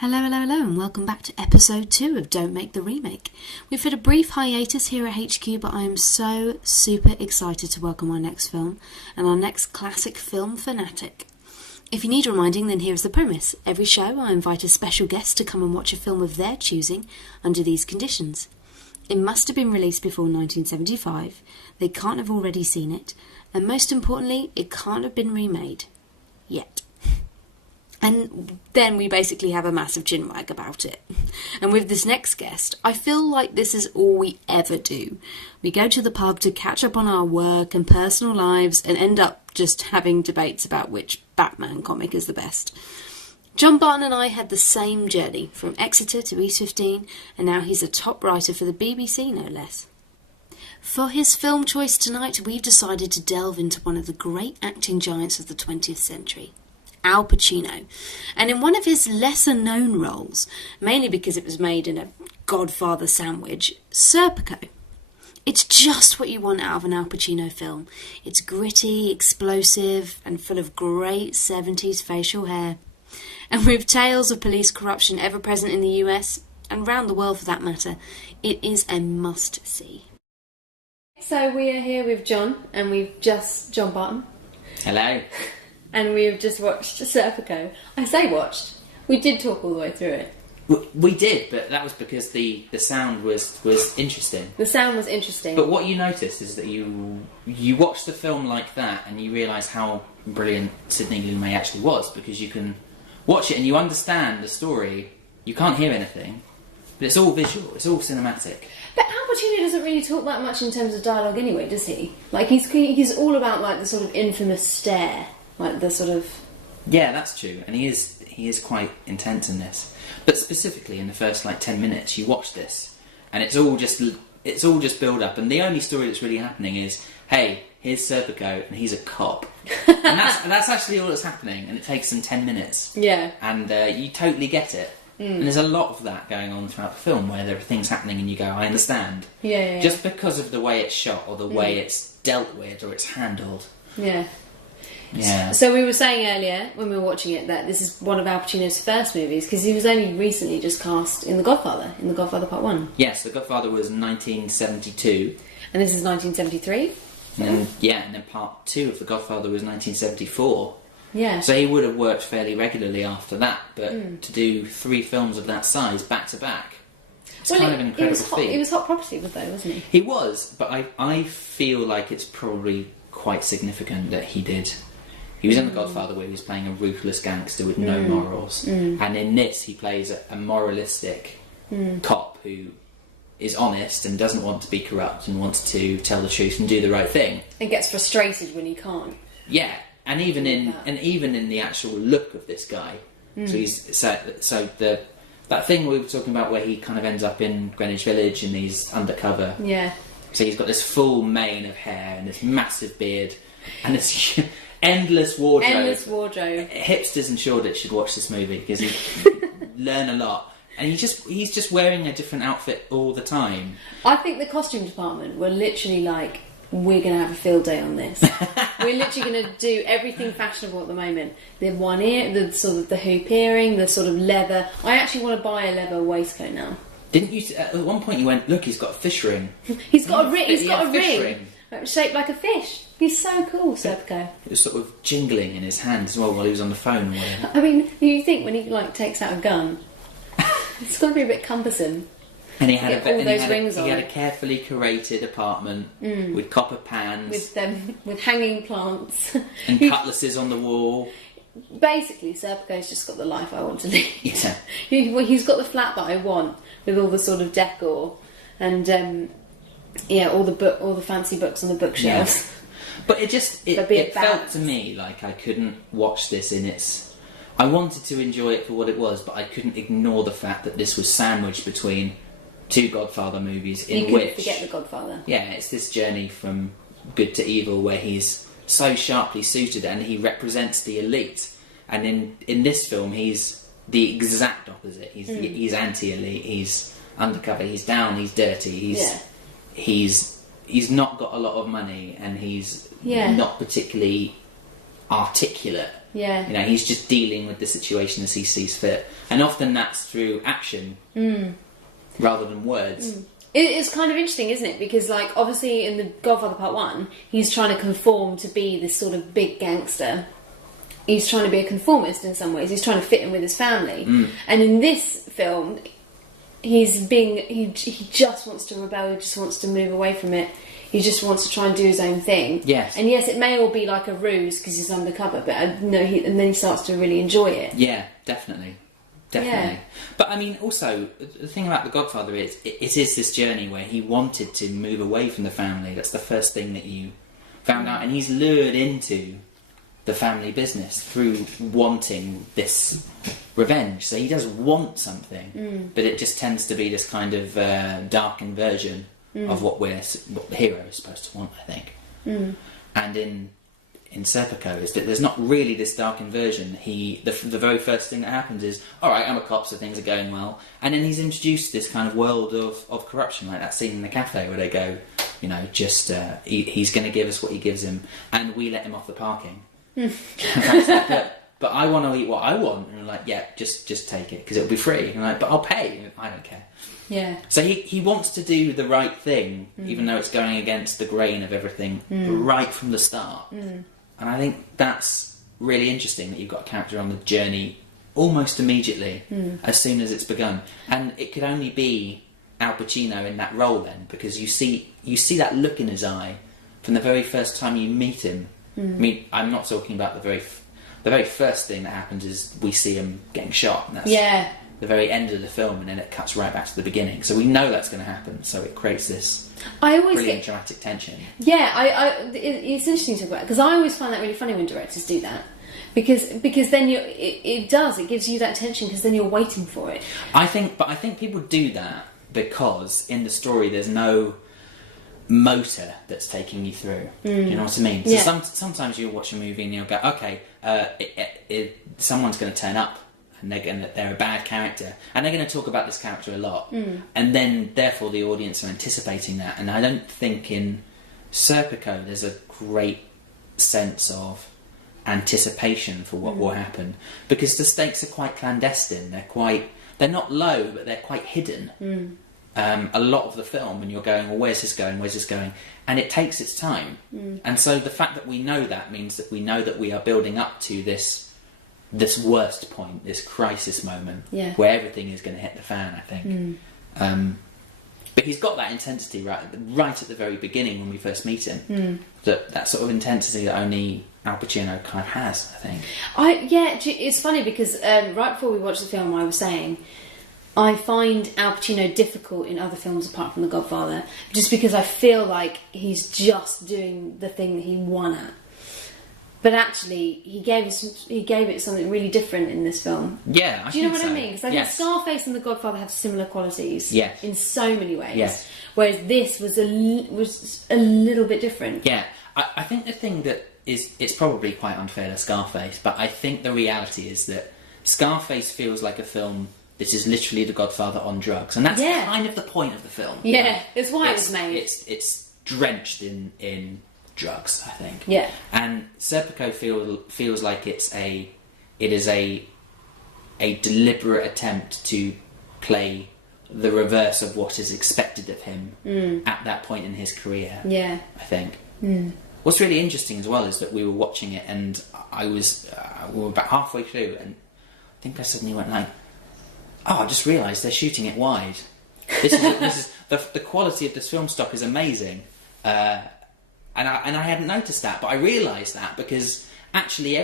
Hello, and welcome back to episode 2 of Don't Make the Remake. We've had a brief hiatus here at HQ, but I am so super excited to welcome our next film and our next classic film fanatic. If you need reminding, then here's the premise. Every show I invite a special guest to come and watch a film of their choosing under these conditions. It must have been released before 1975, they can't have already seen it, and most importantly, it can't have been remade. Yet. And then we basically have a massive chinwag about it. And with this next guest, I feel like this is all we ever do. We go to the pub to catch up on our work and personal lives and end up just having debates about which Batman comic is the best. John Barton and I had the same journey, from Exeter to East 15, and now he's a top writer for the BBC, no less. For his film choice tonight, we've decided to delve into one of the great acting giants of the 20th century. Al Pacino, and in one of his lesser-known roles, mainly because it was made in a Godfather sandwich, Serpico. It's just what you want out of an Al Pacino film. It's gritty, explosive, and full of great 70s facial hair. And with tales of police corruption ever present in the US, and round the world for that matter, it is a must-see. So we are here with John, and John Barton. Hello. And we've just watched Serpico. I say watched. We did talk all the way through it. We did, but that was because the sound was interesting. The sound was interesting. But what you noticed is that you watched the film like that and you realise how brilliant Sidney Lumet actually was, because you can watch it and you understand the story. You can't hear anything, but it's all visual, it's all cinematic. But Al Pacino doesn't really talk that much in terms of dialogue anyway, does he? Like, he's all about, like, the sort of infamous stare. Like the sort of... Yeah, that's true, and he is quite intense in this. But specifically in the first 10 minutes, you watch this, and it's all just build up. And the only story that's really happening is, hey, here's Serpico, and he's a cop, and that's actually all that's happening. And it takes them 10 minutes. Yeah. And you totally get it. And there's a lot of that going on throughout the film, where there are things happening, and you go, I understand. Yeah. Just because of the way it's shot, or the way it's dealt with, or it's handled. Yeah. Yeah. So we were saying earlier, when we were watching it, that this is one of Al Pacino's first movies, because he was only recently just cast in The Godfather Part 1. Yes, The Godfather was 1972. And this is 1973? And then Part 2 of The Godfather was 1974. Yeah. So he would have worked fairly regularly after that, but to do 3 films of that size back to back, it's kind of an incredible feat. He was hot property though, wasn't he? He was, but I feel like it's probably quite significant that he did. He was in The Godfather, where he was playing a ruthless gangster with no morals. And in this, he plays a moralistic cop who is honest and doesn't want to be corrupt and wants to tell the truth and do the right thing. And gets frustrated when he can't. Yeah, and even in the actual look of this guy. So that thing we were talking about, where he kind of ends up in Greenwich Village and he's undercover. Yeah. So he's got this full mane of hair and this massive beard and this endless wardrobe. Hipsters in Shoreditch should watch this movie, because you learn a lot. And he's just wearing a different outfit all the time. I think the costume department were literally like, we're going to have a field day on this. We're literally going to do everything fashionable at the moment. The one ear, the sort of the hoop earring, the sort of leather. I actually want to buy a leather waistcoat now. Didn't you? At one point you went, look, he's got a fish ring. He's got a ring shaped like a fish. He's so cool, Serpico. It was sort of jingling in his hand as well while he was on the phone or whatever. I mean, you think when he takes out a gun, it's got to be a bit cumbersome. And he had a carefully curated apartment with copper pans, with hanging plants and cutlasses on the wall. Basically, Serpico's just got the life I want to lead. Yeah. He's got the flat that I want, with all the sort of decor and all the fancy books on the bookshelves. Yeah. But it felt to me like I couldn't watch this in its... I wanted to enjoy it for what it was, but I couldn't ignore the fact that this was sandwiched between 2 Godfather movies, you couldn't forget The Godfather. Yeah, it's this journey from good to evil, where he's so sharply suited and he represents the elite. And in this film, he's the exact opposite. He's anti-elite. He's undercover. He's down. He's dirty. He's not got a lot of money, and he's not particularly articulate. Yeah. You know, he's just dealing with the situation as he sees fit. And often that's through action rather than words. It's kind of interesting, isn't it? Because, like, obviously in The Godfather Part 1, he's trying to conform to be this sort of big gangster. He's trying to be a conformist in some ways. He's trying to fit in with his family. And in this film, he just wants to rebel. He just wants to move away from it. He just wants to try and do his own thing. Yes. And yes, it may all be like a ruse because he's undercover, but no, and then he starts to really enjoy it. Yeah, definitely. Definitely. Yeah. But I mean, also, the thing about The Godfather is, it is this journey where he wanted to move away from the family. That's the first thing that you found out. And he's lured into the family business through wanting this revenge. So he does want something, but it just tends to be this kind of darkened version of what the hero is supposed to want, I think. And in Serpico is that there's not really this darkened version. The very first thing that happens is, all right, I'm a cop, so things are going well, and then he's introduced this kind of world of corruption, like that scene in the cafe where they go, you know, just he's going to give us what he gives him, and we let him off the parking. But I want to eat what I want, and I'm like, yeah, just take it because it'll be free. And I'm like, but I'll pay. I don't care. Yeah. So he wants to do the right thing, even though it's going against the grain of everything right from the start. And I think that's really interesting that you've got a character on the journey almost immediately, as soon as it's begun. And it could only be Al Pacino in that role then, because you see that look in his eye from the very first time you meet him. I mean, I'm not talking about the very first thing that happens is we see him getting shot. And that's the very end of the film, and then it cuts right back to the beginning. So we know that's going to happen. So it creates this brilliant dramatic tension. Yeah, it's interesting to talk about because I always find that really funny when directors do that. Because then it gives you that tension because then you're waiting for it. I think people do that because in the story there's no motor that's taking you through. You know what I mean? Yeah. So sometimes you'll watch a movie and you'll go, okay, someone's going to turn up and they're a bad character and they're going to talk about this character a lot, and then therefore the audience are anticipating that. And I don't think in Serpico there's a great sense of anticipation for what will happen because the stakes are quite clandestine. They're not low, but they're quite hidden. A lot of the film, and you're going, well, where's this going? And it takes its time. And so the fact that we know that means that we know that we are building up to this worst point, this crisis moment, where everything is going to hit the fan, I think. But he's got that intensity right at the very beginning when we first meet him. That sort of intensity that only Al Pacino kind of has, I think. It's funny because right before we watched the film, I was saying I find Al Pacino difficult in other films apart from The Godfather, just because I feel like he's just doing the thing that he won at. But actually, he gave it something really different in this film. Yeah, do you know what I mean? Because I think Scarface and The Godfather have similar qualities. Yes. In so many ways. Yes. Whereas this was a little bit different. Yeah, I think the thing that it's probably quite unfair to Scarface, but I think the reality is that Scarface feels like a film. This is literally The Godfather on drugs, and that's kind of the point of the film. Yeah, it's why it was made. It's drenched in drugs, I think. Yeah. And Serpico feels like it is a deliberate attempt to play the reverse of what is expected of him at that point in his career. Yeah. I think. What's really interesting as well is that we were watching it, and we were about halfway through, and I think I suddenly went like, oh, I just realised they're shooting it wide. This is the quality of this film stock is amazing, and I hadn't noticed that, but I realised that because actually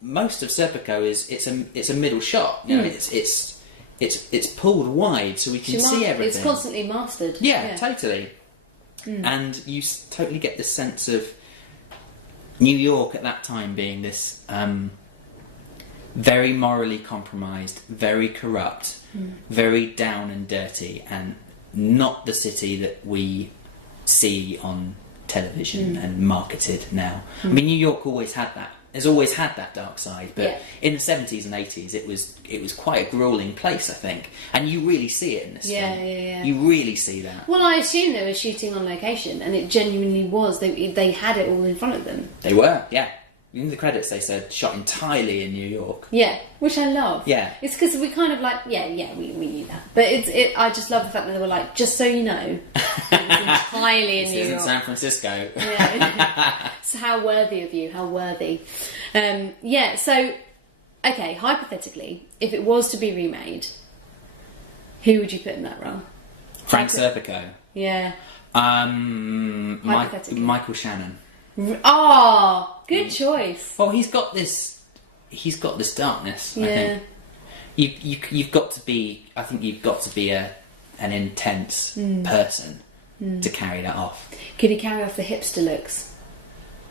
most of Serpico it's a middle shot. You know, it's pulled wide so we can see everything. It's constantly mastered. Yeah. Totally. And you totally get this sense of New York at that time being this. Very morally compromised, very corrupt, very down and dirty, and not the city that we see on television and marketed now. I mean, New York always had that. Has always had that dark side, but in the 70s and 80s, it was quite a grueling place, I think, and you really see it in this film. Yeah. You really see that. Well, I assume they were shooting on location, and it genuinely was. They had it all in front of them. They were, yeah. in the credits they said shot entirely in New York. Yeah, which I love. Yeah. It's because we kind of like, we knew that. But I just love the fact that they were like, just so you know, it's entirely in New York. This isn't San Francisco. Yeah. So how worthy of you, how worthy. So, okay, hypothetically, if it was to be remade, who would you put in that role? Frank Serpico. Yeah. Michael Shannon. Oh, good choice. Well, he's got this darkness. I think you've got to be. I think you've got to be an intense person to carry that off. Could he carry off the hipster looks?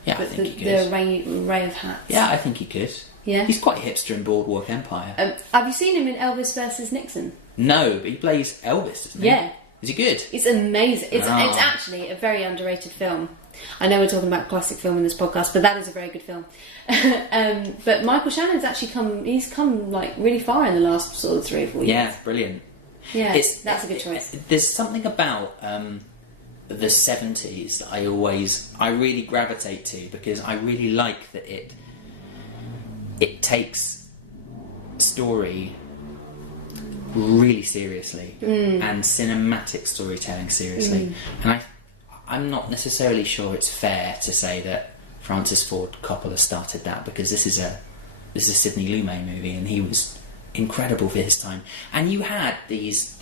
Yeah, I think he could. The array of hats. Yeah, I think he could. Yeah, he's quite hipster in Boardwalk Empire. Have you seen him in Elvis versus Nixon? No, but he plays Elvis, doesn't he? Yeah. Is he good? It's amazing. It's actually a very underrated film. I know we're talking about classic film in this podcast, but that is a very good film. But Michael Shannon's actually come like really far in the last sort of 3 or 4 years. Yeah, brilliant. Yeah, that's a good choice. There's something about the 70s that I really gravitate to, because I really like that it takes story really seriously and cinematic storytelling seriously. And I'm not necessarily sure it's fair to say that Francis Ford Coppola started that, because this is a Sidney Lumet movie and he was incredible for his time. And you had these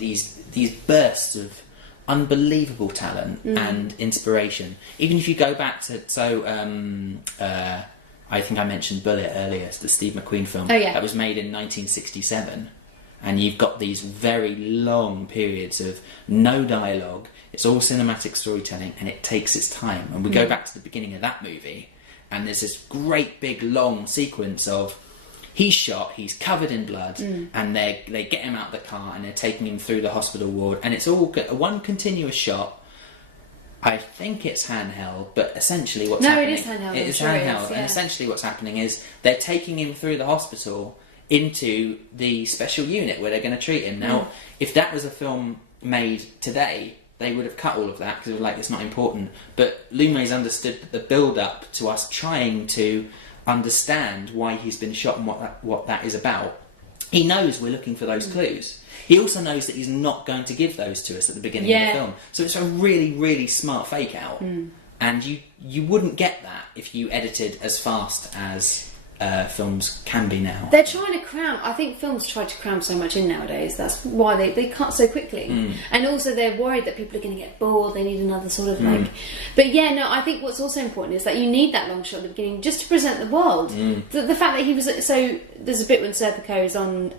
bursts of unbelievable talent and inspiration. Even if you go back to I think I mentioned Bullet earlier, the Steve McQueen film that was made in 1967. And you've got these very long periods of no dialogue. It's all cinematic storytelling, and it takes its time. And we go back to the beginning of that movie, and there's this great big long sequence of he's shot, he's covered in blood, and they get him out of the car and they're taking him through the hospital ward, and it's all one continuous shot. I think it's handheld, but essentially what's happening... No, it is handheld. It is handheld, and essentially what's happening is they're taking him through the hospital into the special unit where they're going to treat him. Now, if that was a film made today, they would have cut all of that because it was like, it's not important. But Lumet's understood the build-up to us trying to understand why he's been shot and what that is about. He knows we're looking for those clues. He also knows that he's not going to give those to us at the beginning of the film. So it's a really, really smart fake-out. And you wouldn't get that if you edited as fast as... films can be now. They're trying to cram. I think films try to cram so much in nowadays. That's why they cut so quickly. And also they're worried that people are going to get bored. They need another sort of like. But yeah, no. I think what's also important is that you need that long shot at the beginning just to present the world. The fact that he was so. There's a bit when Serpico is on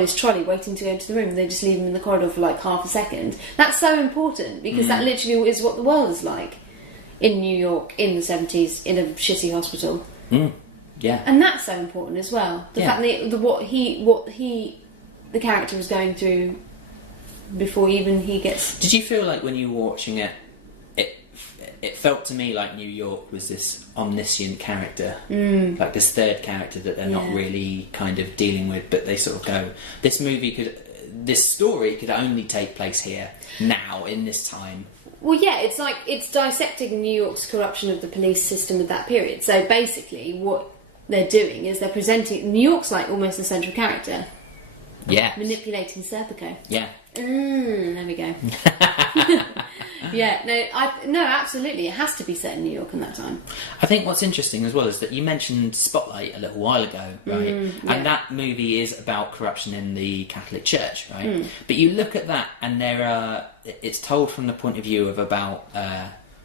his trolley waiting to go into the room. They just leave him in the corridor for like half a second. That's so important because that literally is what the world is like in New York in the 70s in a shitty hospital. Yeah, and that's so important as well. The fact that the character was going through before even he gets. Did you feel like when you were watching it, it felt to me like New York was this omniscient character, like this third character that they're not really kind of dealing with, but they sort of go, this story could only take place here now in this time. Well, yeah, it's like it's dissecting New York's corruption of the police system at that period. So basically, what they're doing is they're presenting New York's like almost the central character. Yeah. Manipulating Serpico. Yeah. There we go. Yeah, no, absolutely. It has to be set in New York in that time. I think what's interesting as well is that you mentioned Spotlight a little while ago, right? And that movie is about corruption in the Catholic Church, right? But you look at that and it's told from the point of view of about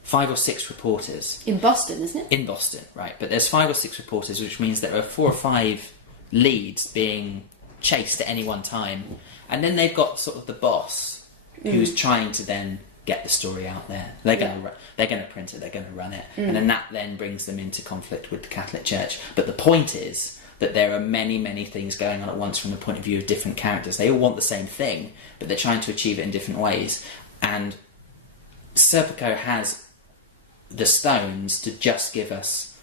5 or 6 reporters. In Boston, isn't it? In Boston, right. But there's 5 or 6 reporters, which means there are 4 or 5 leads being chased at any one time. And then they've got sort of the boss who's trying to then get the story out there. They're going to print it, they're going to run it. And then that then brings them into conflict with the Catholic Church. But the point is that there are many, many things going on at once from the point of view of different characters. They all want the same thing, but they're trying to achieve it in different ways. And Serpico has the stones to just give us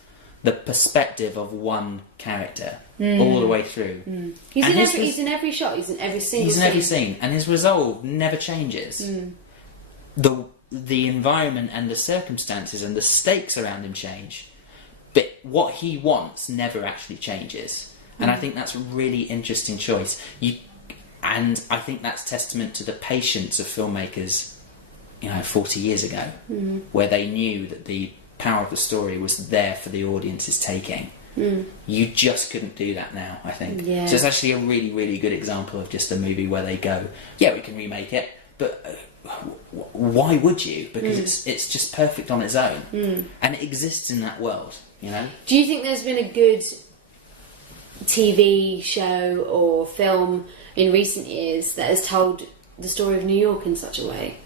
the perspective of one character all the way through. He's in every shot. He's in every single. He's in every scene, and his resolve never changes. The environment and the circumstances and the stakes around him change, but what he wants never actually changes. And I think that's a really interesting choice. And I think that's testament to the patience of filmmakers, 40 years ago, where they knew that the power of the story was there for the audience's taking. You just couldn't do that now, I think. Yeah. So it's actually a really, really good example of just a movie where they go, yeah, we can remake it, but why would you? Because it's just perfect on its own, and it exists in that world. Do you think there's been a good TV show or film in recent years that has told the story of New York in such a way?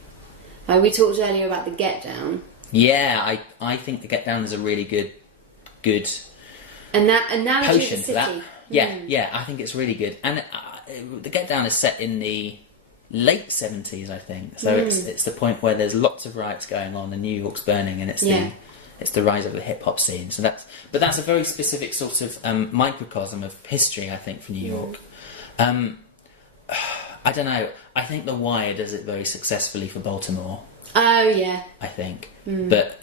Like we talked earlier about The Get Down. Yeah, I think The Get Down is a really good analogy potion of for the that. city. Yeah, I think it's really good. And The Get Down is set in the late 70s, I think. So it's the point where there's lots of riots going on and New York's burning, and it's the rise of the hip hop scene. So that's a very specific sort of microcosm of history, I think, for New York. I don't know. I think The Wire does it very successfully for Baltimore. Oh yeah. I think, but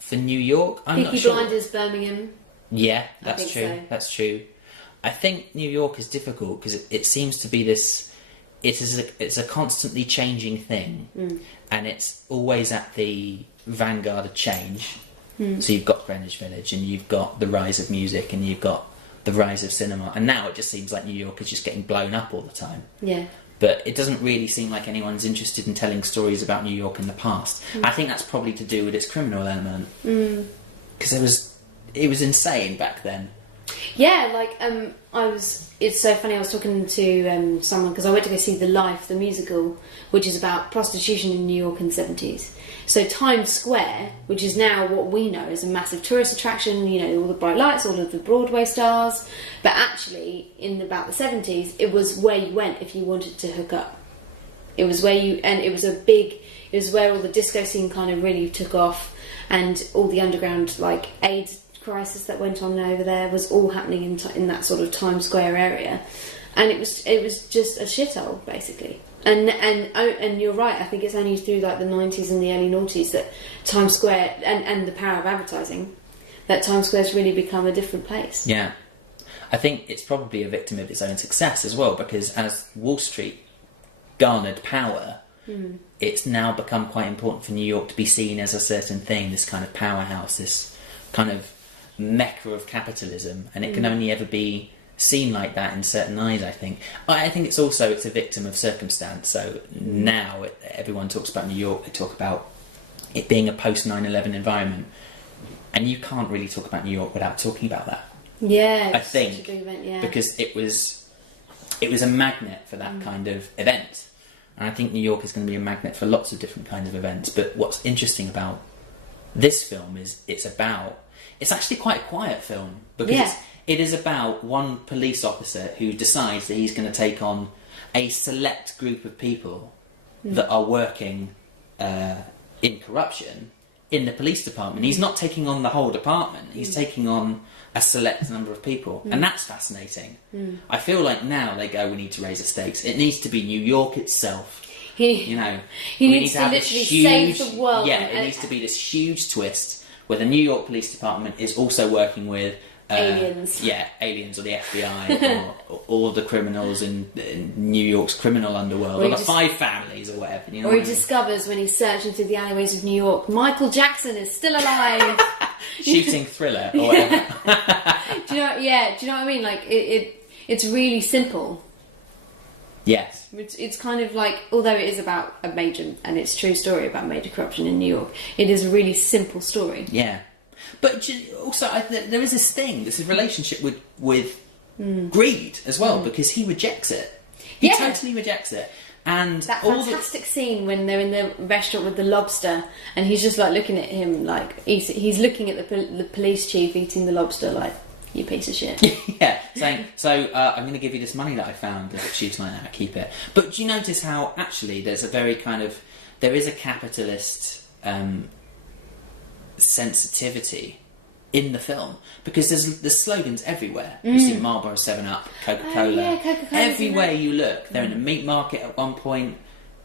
for New York, I'm not Peaky sure. Blinders, Birmingham. Yeah, that's true. So. That's true. I think New York is difficult because it seems to be this. It's a constantly changing thing, and it's always at the vanguard of change. So you've got Greenwich Village, and you've got the rise of music, and you've got the rise of cinema, and now it just seems like New York is just getting blown up all the time. Yeah. But it doesn't really seem like anyone's interested in telling stories about New York in the past. I think that's probably to do with its criminal element, because it was insane back then. Yeah, like it's so funny. I was talking to someone because I went to go see The Life, the musical, which is about prostitution in New York in the 70s. So Times Square, which is now what we know as a massive tourist attraction, all the bright lights, all of the Broadway stars. But actually, in about the 70s, it was where you went if you wanted to hook up. It was where it was where all the disco scene kind of really took off, and all the underground AIDS crisis that went on over there was all happening in that sort of Times Square area, and it was just a shithole basically. And you're right. I think it's only through the 90s and the early noughties that Times Square and the power of advertising that Times Square's really become a different place. Yeah, I think it's probably a victim of its own success as well, because as Wall Street garnered power, it's now become quite important for New York to be seen as a certain thing, this kind of powerhouse, this kind of mecca of capitalism, and it can only ever be seen like that in certain eyes, I think. I think it's a victim of circumstance. So now everyone talks about New York, they talk about it being a post 9/11 environment, and you can't really talk about New York without talking about that. Yeah, I think such a big event, yeah. Because it was a magnet for that kind of event, and I think New York is going to be a magnet for lots of different kinds of events. But what's interesting about this film is it's actually quite a quiet film, because it is about one police officer who decides that he's going to take on a select group of people that are working in corruption in the police department. He's not taking on the whole department, he's taking on a select number of people, and that's fascinating. I feel like now they go, we need to raise the stakes. It needs to be New York itself. He needs to literally save the world. Yeah, it needs to be this huge twist where the New York Police Department is also working with aliens. Yeah, aliens or the FBI or all the criminals in New York's criminal underworld, or the Five Families or whatever. Or he discovers when he's searching through the alleyways of New York, Michael Jackson is still alive. Shooting Thriller or whatever. Do you know what I mean? Like it's really simple. Yes. It's kind of like, although it is about a major, and it's a true story about major corruption in New York, it is a really simple story. Yeah. But also, there is this relationship with greed as well, because he rejects it. He totally rejects it. And that fantastic scene when they're in the restaurant with the lobster, and he's just looking at him he's looking at the police chief eating the lobster like, you piece of shit. Yeah, saying, so I'm going to give you this money that I found. The chief's like, that, keep it. But do you notice how actually there is a capitalist sensitivity in the film, because there's slogans everywhere. You see Marlboro, 7-Up, Coca-Cola. Coca-Cola. Everywhere you look, they're in a meat market at one point.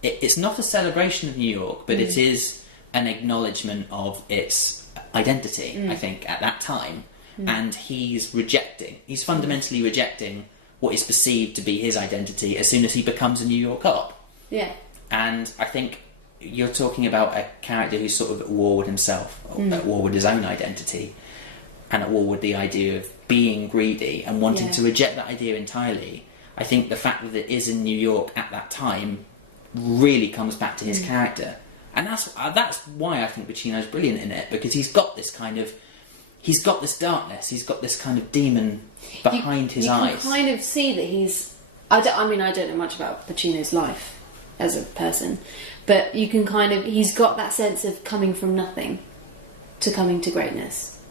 It's not a celebration of New York, but it is an acknowledgement of its identity, I think, at that time. And he's fundamentally rejecting what is perceived to be his identity as soon as he becomes a New York cop. Yeah. And I think you're talking about a character who's sort of at war with himself, or at war with his own identity, and at war with the idea of being greedy and wanting to reject that idea entirely. I think the fact that it is in New York at that time really comes back to his character. And that's why I think Pacino's brilliant in it, because he's got this darkness, he's got this kind of demon behind his eyes. You can kind of see that he's... I don't know much about Pacino's life as a person, but you can he's got that sense of coming from nothing to coming to greatness,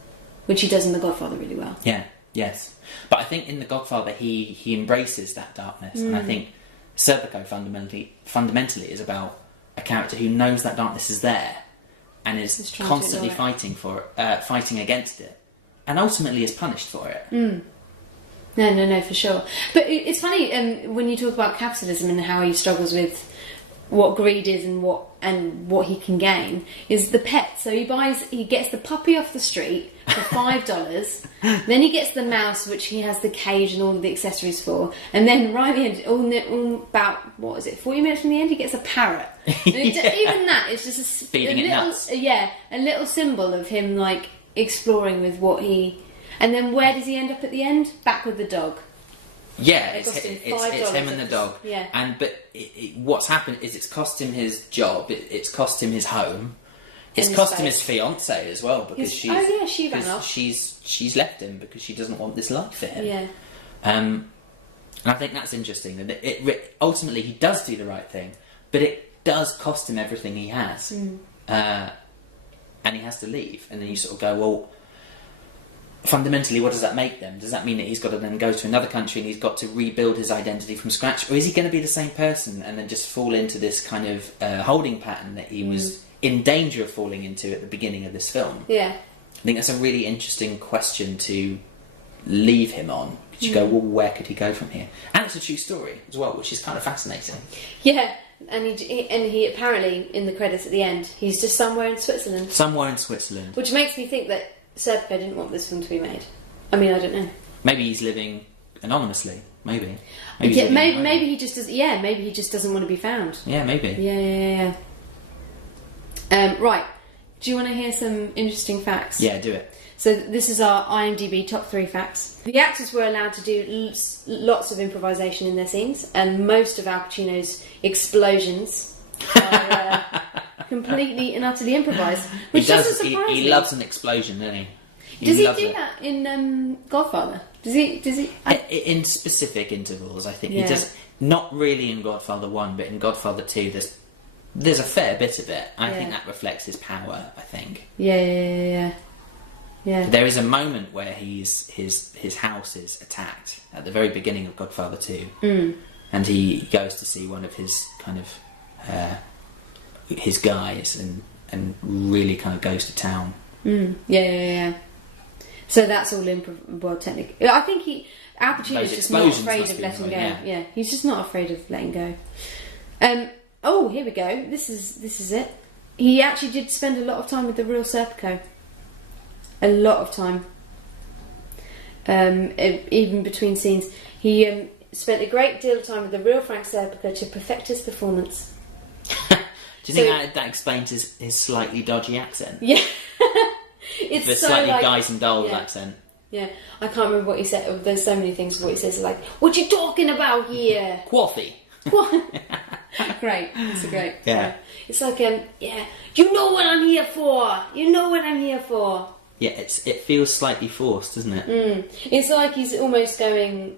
which he does in The Godfather really well. Yeah, yes. But I think in The Godfather he embraces that darkness, and I think Serpico fundamentally is about a character who knows that darkness is there, and is constantly fighting against it, and ultimately is punished for it. No, for sure. But it's funny when you talk about capitalism and how he struggles with what greed is and what he can gain, is the pet. So he gets the puppy off the street for $5, then he gets the mouse, which he has the cage and all of the accessories for, and then right at the end, all about 40 minutes from the end, he gets a parrot. Even that, it's just a little symbol of him exploring with what he. And then where does he end up at the end? Back with the dog. Yeah, it's him and the dog. Yeah. But what's happened is it's cost him his job. It's cost him his home. It's cost him his fiancée as well, because she ran off. She's left him because she doesn't want this life for him. Yeah. And I think that's interesting. That it ultimately he does do the right thing, but it does cost him everything he has, and he has to leave. And then you sort of go, well, fundamentally, what does that make them? Does that mean that he's got to then go to another country and he's got to rebuild his identity from scratch? Or is he going to be the same person and then just fall into this kind of holding pattern that he was in danger of falling into at the beginning of this film? Yeah. I think that's a really interesting question to leave him on. Because you go, well, where could he go from here? And it's a true story as well, which is kind of fascinating. Yeah, and he apparently, in the credits at the end, he's just somewhere in Switzerland. Somewhere in Switzerland. Which makes me think that Serpico didn't want this film to be made. I mean, I don't know. Maybe he's living anonymously. Maybe he just does. Yeah, maybe he just doesn't want to be found. Yeah, maybe. Yeah. Right. Do you want to hear some interesting facts? Yeah, do it. So this is our IMDb top 3 facts. The actors were allowed to do lots of improvisation in their scenes, and most of Al Pacino's explosions are completely and utterly improvised, which doesn't surprise me. He loves an explosion, doesn't he? Does he do that in Godfather? Does he? In specific intervals, I think he does. Not really in Godfather 1, but in Godfather 2, there's a fair bit of it. I think that reflects his power. I think. Yeah. There is a moment where his house is attacked at the very beginning of Godfather 2, and he goes to see one of his kind of his guys and really kind of goes to town. Yeah. So that's all technique. I think Al Pacino is just not afraid of letting go. Yeah, he's just not afraid of letting go. Oh, here we go. This is it. He actually did spend a lot of time with the real Serpico. A lot of time. Even between scenes. He spent a great deal of time with the real Frank Serpico to perfect his performance. Do you think that explains his slightly dodgy accent? Yeah. It's the so slightly guys and dolls accent. Yeah. I can't remember what he said. There's so many things what he says. Like, what you talking about here? Coffee. Great. It's a great. Yeah. It's like, you know what I'm here for. You know what I'm here for. Yeah, it feels slightly forced, doesn't it? It's like he's almost going...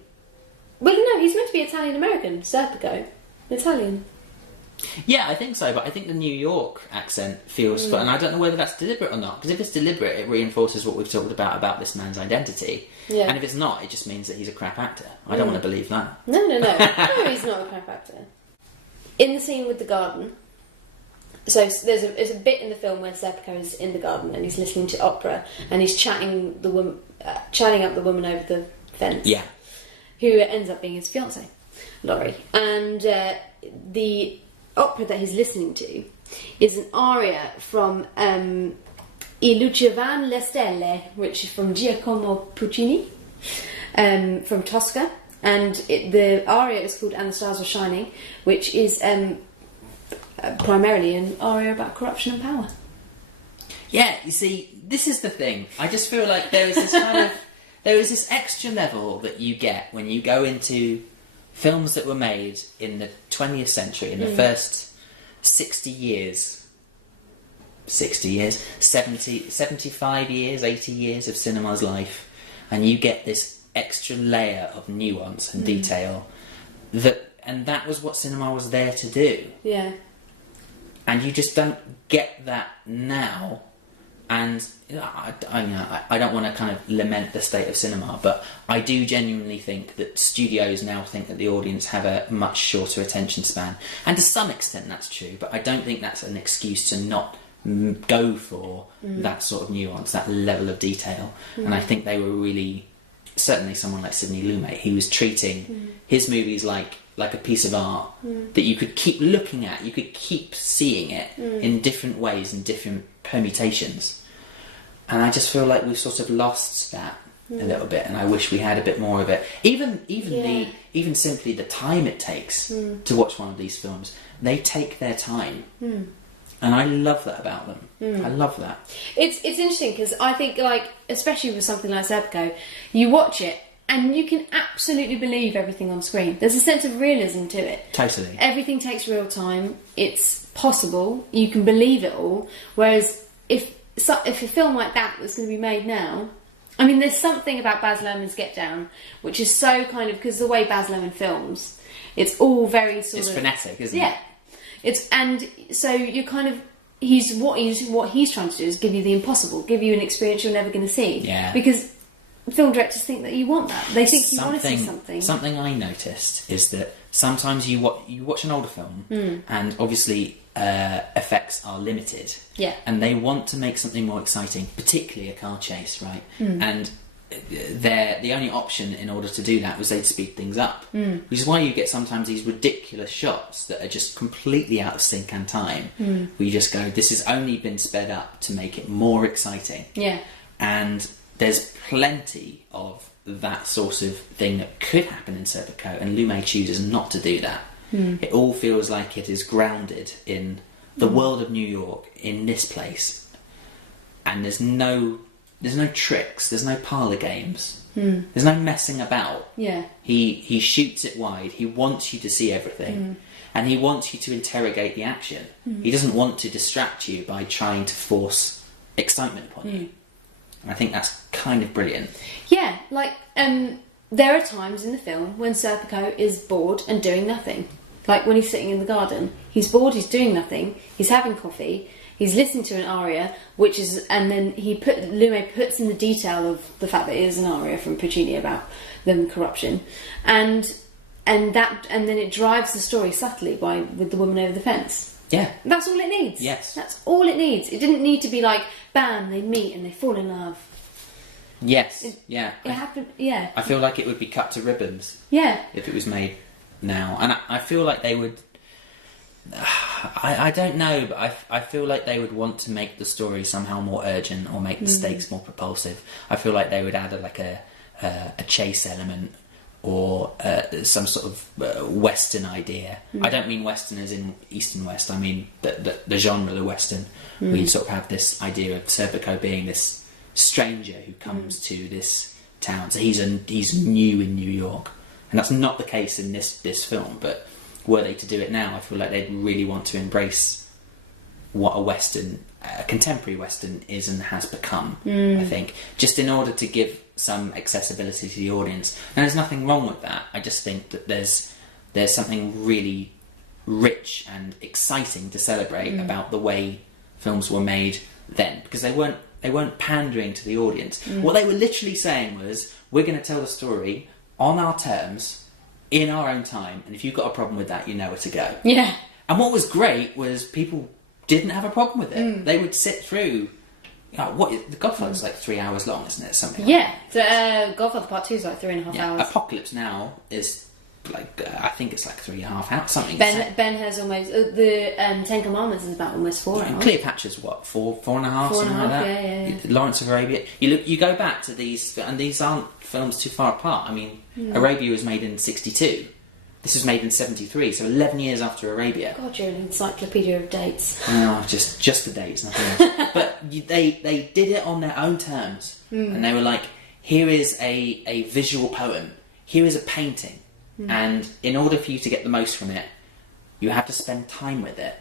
Well, no, he's meant to be Italian-American. Serpico. Italian. Yeah, I think so, but I think the New York accent feels... And I don't know whether that's deliberate or not, because if it's deliberate, it reinforces what we've talked about this man's identity. Yeah. And if it's not, it just means that he's a crap actor. I don't want to believe that. No. No, he's not a crap actor. In the scene with the garden... So there's a bit in the film where Serpico is in the garden and he's listening to opera and he's chatting up the woman over the fence. Yeah. Who ends up being his fiancée, Laurie. And the opera that he's listening to is an aria from I Luce van le Stelle, which is from Giacomo Puccini, from Tosca. And the aria is called And the Stars Were Shining, which is primarily an aria about corruption and power. Yeah, you see, this is the thing. I just feel like there is this there is this extra level that you get when you go into films that were made in the 20th century, in the first 60 years, 70, 75 years, 80 years of cinema's life, and you get this extra layer of nuance and detail and that was what cinema was there to do. Yeah. And you just don't get that now. And I don't want to kind of lament the state of cinema, but I do genuinely think that studios now think that the audience have a much shorter attention span, and to some extent that's true, but I don't think that's an excuse to not go for that sort of nuance, that level of detail. And I think they were really, certainly someone like Sidney Lumet, he was treating his movies like a piece of art that you could keep looking at, you could keep seeing it in different ways and different permutations. And I just feel like we've sort of lost that a little bit, and I wish we had a bit more of it. Even simply the time it takes to watch one of these films. They take their time. And I love that about them. I love that. It's interesting because I think, like, especially with something like Serpico, you watch it and you can absolutely believe everything on screen. There's a sense of realism to it. Totally. Everything takes real time. It's possible. You can believe it all. Whereas if a film like that was going to be made now, I mean, there's something about Baz Luhrmann's Get Down, which is so kind of, because the way Baz Luhrmann films, it's all very sort of... It's frenetic, isn't it? Yeah. And so you kind of, what he's trying to do is give you the impossible, give you an experience you're never going to see. Yeah. Because film directors think that you want that. They think you want to see something. Something I noticed is that sometimes you watch an older film, and obviously effects are limited. Yeah. And they want to make something more exciting, particularly a car chase, right? And the only option in order to do that was they'd speed things up, which is why you get sometimes these ridiculous shots that are just completely out of sync and time, where you just go, this has only been sped up to make it more exciting. Yeah. And there's plenty of that sort of thing that could happen in Serpico, and Lumet chooses not to do that. It all feels like it is grounded in the world of New York, in this place, and there's no tricks, there's no parlour games, there's no messing about. Yeah. He shoots it wide. He wants you to see everything, and he wants you to interrogate the action. He doesn't want to distract you by trying to force excitement upon you. And I think that's kind of brilliant. Yeah, like there are times in the film when Serpico is bored and doing nothing. Like when he's sitting in the garden, he's bored, he's doing nothing, he's having coffee, he's listening to an aria, and then Lumet puts in the detail of the fact that it is an aria from Puccini about them corruption, and then it drives the story subtly with the woman over the fence. Yeah, that's all it needs. Yes, that's all it needs. It didn't need to be like, bam, they meet and they fall in love. Yes, it happened. Yeah, I feel like it would be cut to ribbons. Yeah, if it was made now, and I feel like they would. I don't know, but I feel like they would want to make the story somehow more urgent or make the stakes more propulsive. I feel like they would add a chase element or some sort of Western idea. I don't mean Western as in East and West. I mean the genre of Western. We sort of have this idea of Serpico being this stranger who comes to this town. So he's new in New York, and that's not the case in this film. But were they to do it now, I feel like they'd really want to embrace what a contemporary Western is and has become, I think, just in order to give some accessibility to the audience. And there's nothing wrong with that. I just think that there's something really rich and exciting to celebrate about the way films were made then, because they weren't pandering to the audience. What they were literally saying was, we're going to tell the story on our terms, in our own time, and if you've got a problem with that, you know where to go. Yeah. And what was great was people didn't have a problem with it. They would sit through. The Godfather's like 3 hours long, isn't it? Something. Yeah. So, Godfather Part 2 is like 3.5 hours. Apocalypse Now is I think it's like 3.5 hours, something. Ben has almost the Ten Commandments is about almost 4 hours. Cleopatra's what, 4.5, something like that. Yeah. Lawrence of Arabia. You go back to these, and these aren't films too far apart. I mean, Arabia was made in 62. This was made in 73, so 11 years after Arabia. God, you're an encyclopedia of dates. Oh, just the dates, nothing else. But they did it on their own terms, and they were like, here is a visual poem, here is a painting, and in order for you to get the most from it, you have to spend time with it.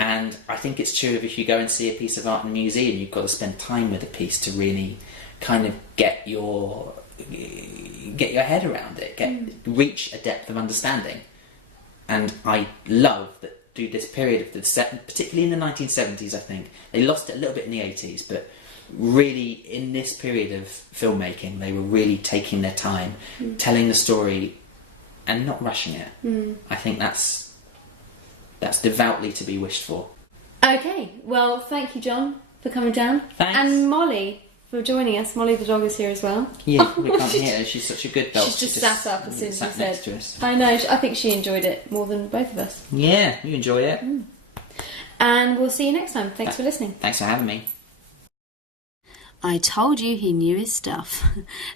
And I think it's true of if you go and see a piece of art in a museum, you've got to spend time with a piece to really kind of get your head around it, reach a depth of understanding. And I love that through this period of particularly in the 1970s, I think they lost it a little bit in the 80s, but really in this period of filmmaking, they were really taking their time, telling the story, and not rushing it. I think that's devoutly to be wished for. Okay, well, thank you, John, for coming down. Thanks. And Molly, for joining us. Molly the dog is here as well. Yeah, we can't hear her. She's such a good dog. She's just sat up as soon as you sat next to said. us. I know. I think she enjoyed it more than both of us. Yeah, you enjoy it. And we'll see you next time. Thanks for listening. Thanks for having me. I told you he knew his stuff.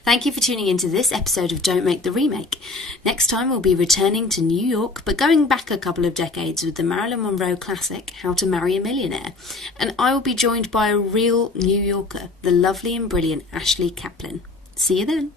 Thank you for tuning into this episode of Don't Make the Remake. Next time we'll be returning to New York, but going back a couple of decades with the Marilyn Monroe classic, How to Marry a Millionaire. And I will be joined by a real New Yorker, the lovely and brilliant Ashley Kaplan. See you then.